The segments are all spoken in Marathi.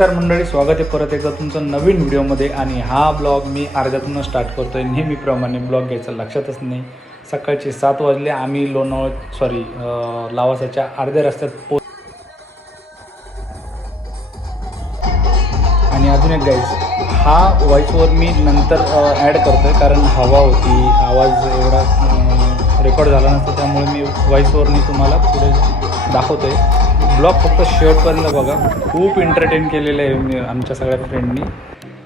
नमस्कार मंडळी, स्वागत आहे परत एकदा तुमचं नवीन व्हिडिओमध्ये. आणि हा ब्लॉग मी अर्ध्यातूनच स्टार्ट करतो आहे. नेहमीप्रमाणे ब्लॉग घ्यायचं लक्षातच नाही. सकाळचे 7 वाजले. आम्ही लावासाच्या अर्ध्या रस्त्यात आणि अजून एक गाईज, हा व्हॉईसवर मी नंतर ॲड करतो आहे, कारण हवा होती, आवाज एवढा रेकॉर्ड झाला नसता, त्यामुळे मी व्हॉईसवरनी तुम्हाला पुढे दाखवतो आहे. ब्लॉग फक्त शेवटपर्यंत बघा, खूप एंटरटेन केलेलं आहे आमच्या सगळ्या फ्रेंडनी.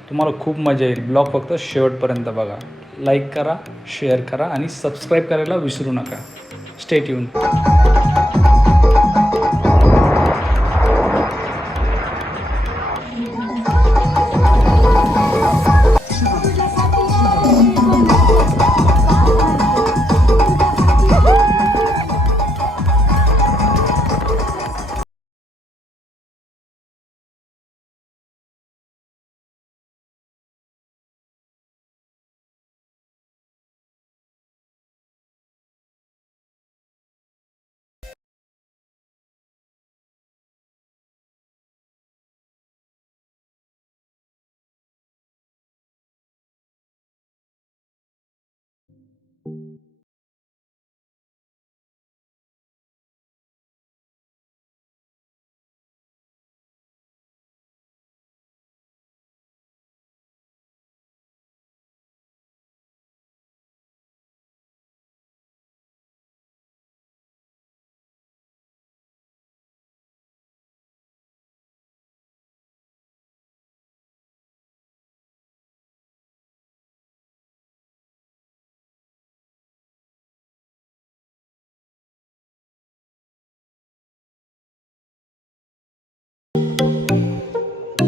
तुम्हाला खूप मजा येईल. ब्लॉग फक्त शेवटपर्यंत बघा. लाईक करा, शेअर करा आणि सबस्क्राईब करायला विसरू नका. Stay tune.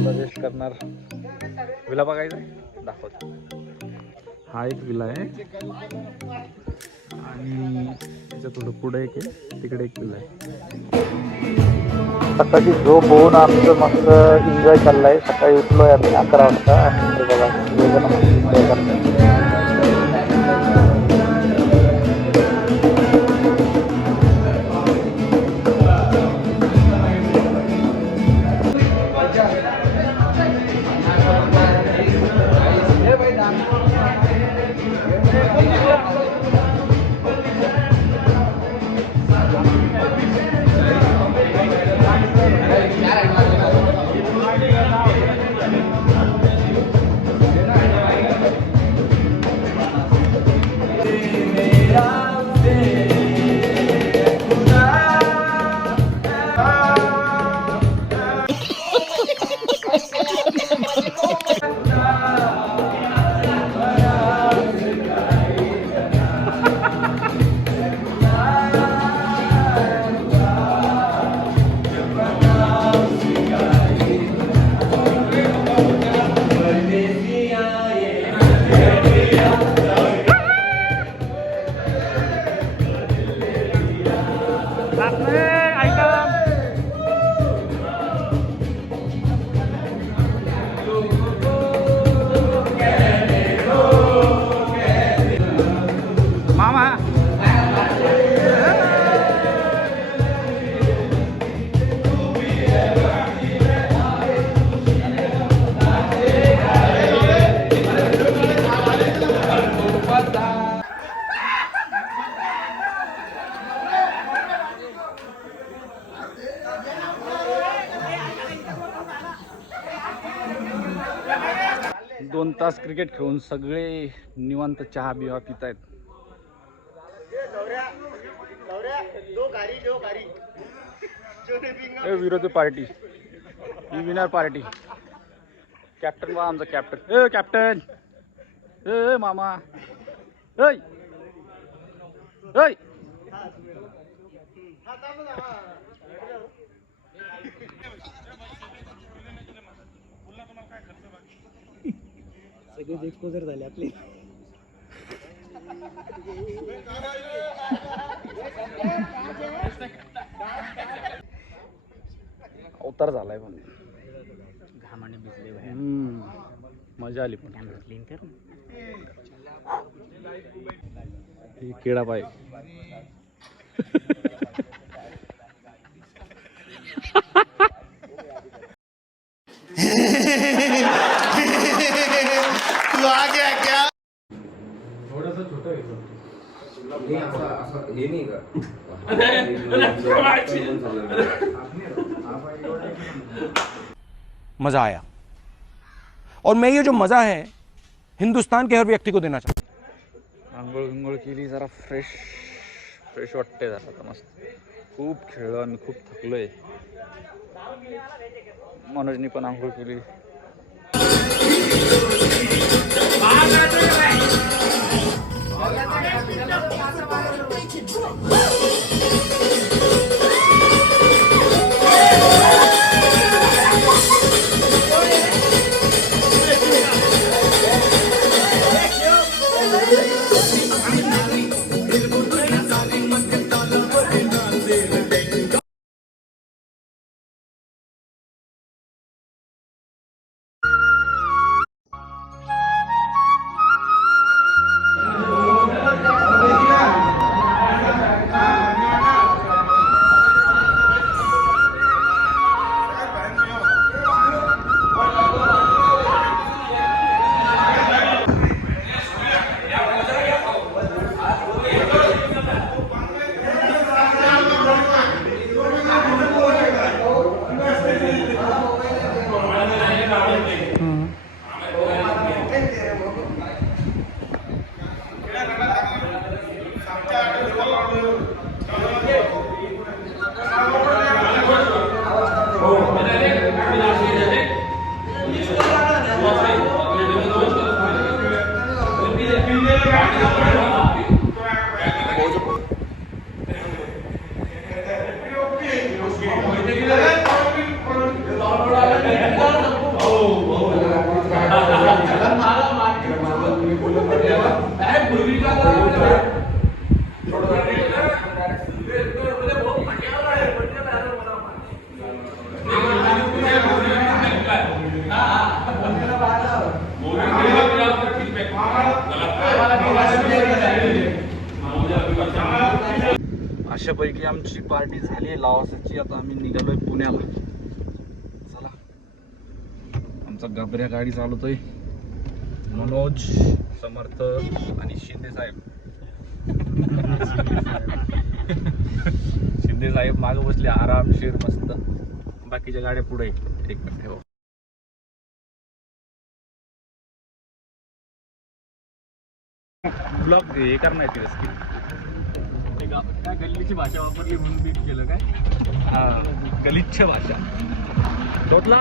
सजेस्ट करणार विला बघायचा आहे, दाखवतो. हा एक विला आहे आणि त्याच्या थोडं पुढे एक आहे, तिकडे एक विला आहे. सकाळची झोप होऊन आमचं मस्त एन्जॉय चाललाय. सकाळी उठलोय आम्ही 11 वाजता आणि बघा एन्जॉय करतो. दोन तास क्रिकेट खेळून सगळे निवांत चहा बिवा पित आहेत. विरोधी पार्टी ही विनर पार्टी. कॅप्टन वा आमचा कॅप्टन. कॅप्टन मामा. सगळेच एक्सपोजर झाले आपले. अवतार झालाय पण घामाने भिजले. मजा आली पण. क्लीन कर. ही किडा पाय. तू आ गया क्या? थोडंसं छोटं आहे हे नाही का मजा आया और मैं ये जो मजा है हिंदुस्तान के हर व्यक्ति को देना चाहता हूं। आंघोळ विंघोळ केली, जरा फ्रेश वाटते जरा आता मस्त. खूप खेळलो आणि खूप थकलोय. मनोजनी पण आंघोळ केली. अशापैकी आमची पार्टी झाली आहे लावासाची. आता आम्ही निघालोय पुण्याला. चला, आमचा गबऱ्या गाडी चालवतोय. मनोज, समर्थ आणि शिंदे साहेब. शिंदे साहेब मागे बसले आरामशीर मस्त. बाकीच्या गाड्या पुढे. एक मिनिट ठेवा. ब्लॉग हे करणार काय गल्लीची भाषा वापरली म्हणून बीट केलं काय? हा, गलिच्छ भाषा. टोटला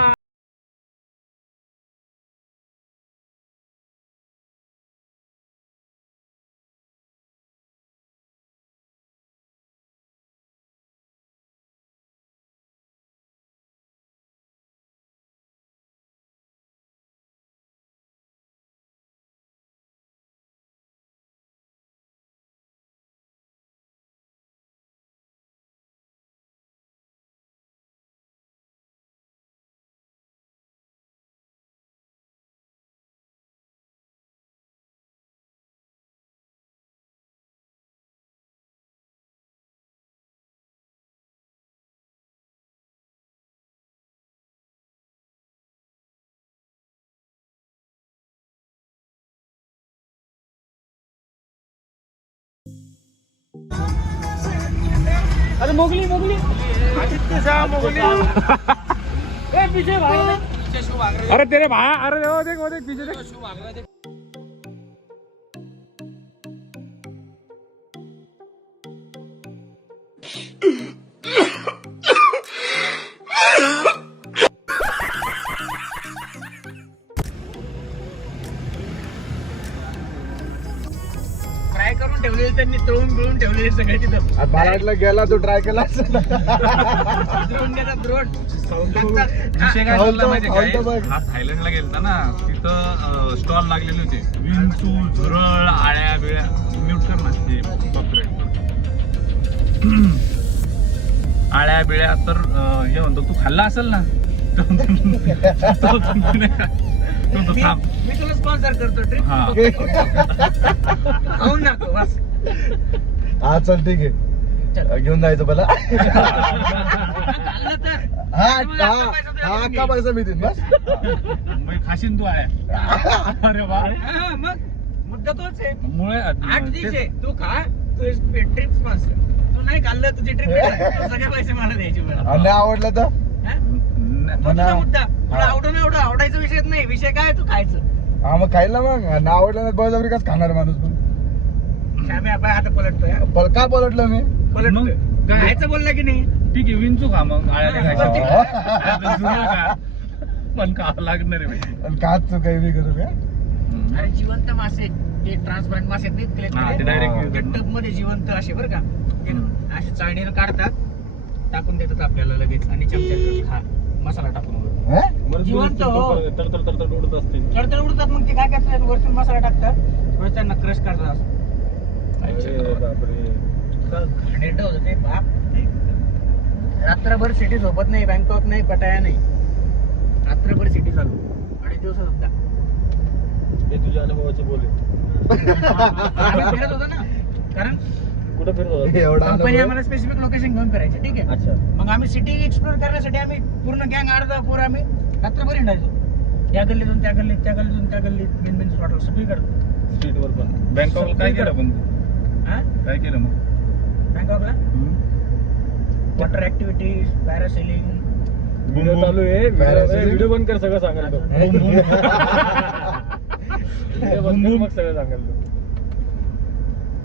अरे मोगली आदित्य शाह मोगली. पीछे भाग. अरे तेरे भाया, अरे वो देख पीछे देख. ट्राय करून ठेवलेले त्यांनी, तळून बिळून ठेवलेले सगळे तिथं. मला वाटलं गेला तू ट्राय केला. हा थायलंडला गेलता ना, तिथं स्टॉल लागलेले होते. विंचू, झुरळ, आळ्या बिळ्या. म्यूट कर ना ते आळ्या बिळ्या. तर हे म्हणतो तू खाल्ला असेल ना. थांब, मी तुला स्पॉन्सर करतो ट्रिप. हा खाऊन दाखव बस. हा चल ठीक आहे, घेऊन जायचं मला. खाल्लं तर अक्का पैसा मी देईन बस. खाशीन तू आया. अरे वा. हा, मग मुद्दा तोच आहे. मुळे 8 दिवस आहे तू खा, तू ट्रिप स्पॉन्सर. तू नाही खाल्लं तुझी ट्रिप सगळे पैसे मला द्यायचे मला. आणि नाही आवडलं तर हा? तो तुझा मुद्दा. तुला आवडून एवढं आवडायचा विषय नाही. विषय काय तू खायचं. हा मग खाईल ना मग. ना आवडलं ना बळजबरी कसं खाणार माणूस पण. श्यामे आपण आता पलटतोय हा. का पलटलं मी? पलटतोय. काय? खायचं बोलला की नाही. ठीक आहे विंचू खा मग आळ्या हा, खायच्या. पण का लागणार आहे बाई. आणि काच तू काही बी करू का? अरे जिवंत मासे ते ट्रान्सपरंट मासे आहेत हा, ते नाही direct टब मध्ये जिवंत असे बरं का ते असे चाळणीनं काढतात, टाकून देतात आपल्याला लगेच आणि चमच्यात खा मसाला टाकून वगैरे. हे? जिवंत हो उडत असते. तडतड उडतात. मग ते काय करतात वरतून मसाला टाकतात, थोडं त्यांना क्रश करतात असं. घाणेरडं होतं ते बाप. रात्रभर सिटी झोपत नाही, बँकॉक नाही, पटाया नाही, रात्रभर सिटी चालू आणि दिवस होता. ते तुझ्या अनुभवाचे बोले. आम्ही फिरत होतो ना, कारण कुठं फिरत होता? एवढा कंपनी अनुभव? आम्हाला स्पेसिफिक लोकेशन घेऊन फिरायचे. ठीक आहे, अच्छा. मग आम्ही सिटी एक्सप्लोर करण्यासाठी आम्ही पूर्ण गँग अर्धा पोर आम्ही रात्रभर हिंडायचो. या गल्लीतून त्या गल्लीत, त्या गल्लीतून त्या गल्लीत, मेन मेन स्पॉटवर सगळी करतो. स्ट्रीटवर पण. बँकॉकला काय केलं पण तू? हा, काय केलं मग? बँकॉकला वॉटर ऍक्टिव्हिटीज, पॅरासेलिंग. व्हिडिओ चालू आहे. व्हिडिओ बंद कर, सगळं सांगाल तो. मग सगळं सांगाल तो.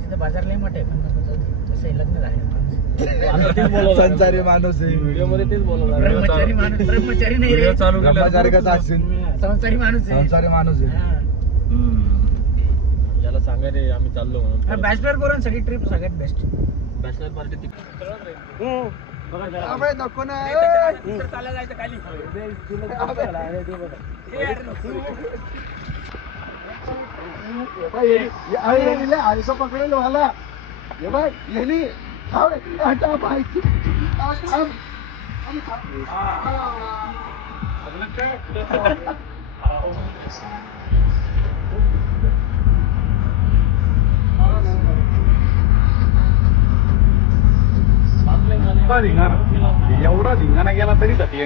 तिथं बाजार लय मोठे आहे, पण तसं लग्न झाले. संसारी माणूस आहे. व्हिडिओ मध्ये तेच बोलवलं. ब्रह्मचारी माणूस, ब्रह्मचारी नाही रे, चालू ब्रह्मचारी कसं असतील? संसारी माणूस आहे. संसारी माणूस आहे. हा. याला सांगायचे आम्ही चाललो म्हणून. बॅचलर पोरांसाठी ट्रिप सगळ्यात बेस्ट. बॅचलर पार्टी अबे नको ना. चालला जायचं खाली. आयुष्य पकडेल मला. ये बाय येली. हटा बाई. एवढा धिंगाणा गेला तरी साठी